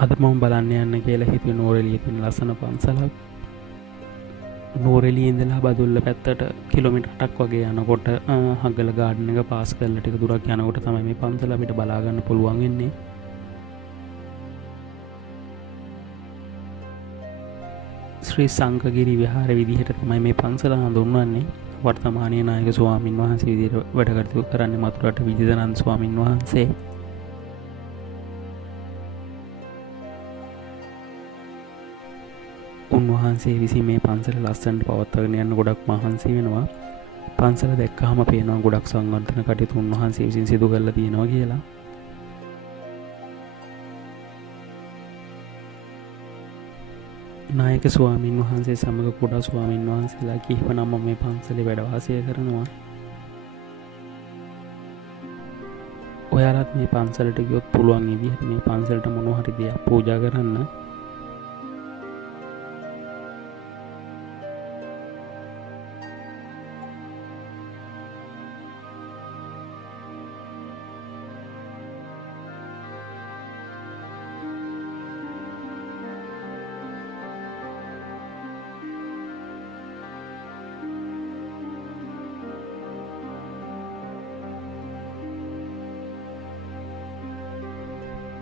අද මම බලන්න යන්න කියලා හිතුවේ නුවරඑළියේ තියෙන ලස්සන පන්සලක්. නුවරඑළියේ ඉඳලා බදුල්ල පැත්තට කිලෝමීටර් 8ක් වගේ යනකොට හග්ගල ගාඩන් එක පාස් කරලා ටික දුරක් යනකොට තමයි මේ පන්සල අපිට බලා ගන්න පුළුවන් වෙන්නේ. ශ්‍රී සංඝගිරි විහාර විදිහට තමයි මේ පන්සල හඳුන්වන්නේ. වර්තමානයේ නායක ස්වාමින් වහන්සේ විදිහට වැඩ කටයුතු කරන්නේ මතුරට විජිතනන්ද ස්වාමින් වහන්සේ. උන්වහන්සේ විසින් මේ පන්සල ලස්සනට පවත්වාගෙන යන්න ගොඩක් මහන්සි වෙනවා. පන්සල දැක්කහම පේනවා ගොඩක් සංවර්ධන කටයුතු උන්වහන්සේ විසින් සිදු කරලා තියෙනවා කියලා. නායක ස්වාමින් වහන්සේ සමග කුඩා ස්වාමින් වහන්සේලා කිහිප නම මේ පන්සලේ වැඩ වාසය කරනවා. ඔයාලත් මේ පන්සලට ගියොත් පුළුවන් විදිහට මේ පන්සලට මොනවා හරි දෙයක් පූජා කරන්න.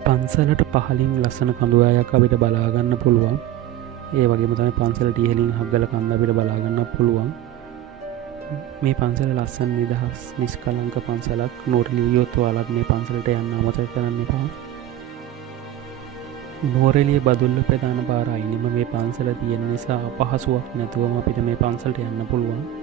පන්සලට පහලින් ලස්සන කඳුයායක් අපිට බලාගන්න පුළුවන්. ඒ වගේම තමයි පන්සලට ඉහළින් හග්ගල කන්ද අපිට බලාගන්න පුළුවන්. මේ පන්සල ලස්සන නිදහස් නිස්කලංක පන්සලක්. නුවරඑළිය ගියොත් ඔයාලත් මේ පන්සලට යන්න අමතක කරන්න එපා. නුවරඑළිය බදුල්ල ප්‍රධාන පාර අයිනෙම මේ පන්සල තියෙන නිසා අපහසුයක් නැතුවම අපිට මේ පන්සලට යන්න පුළුවන්.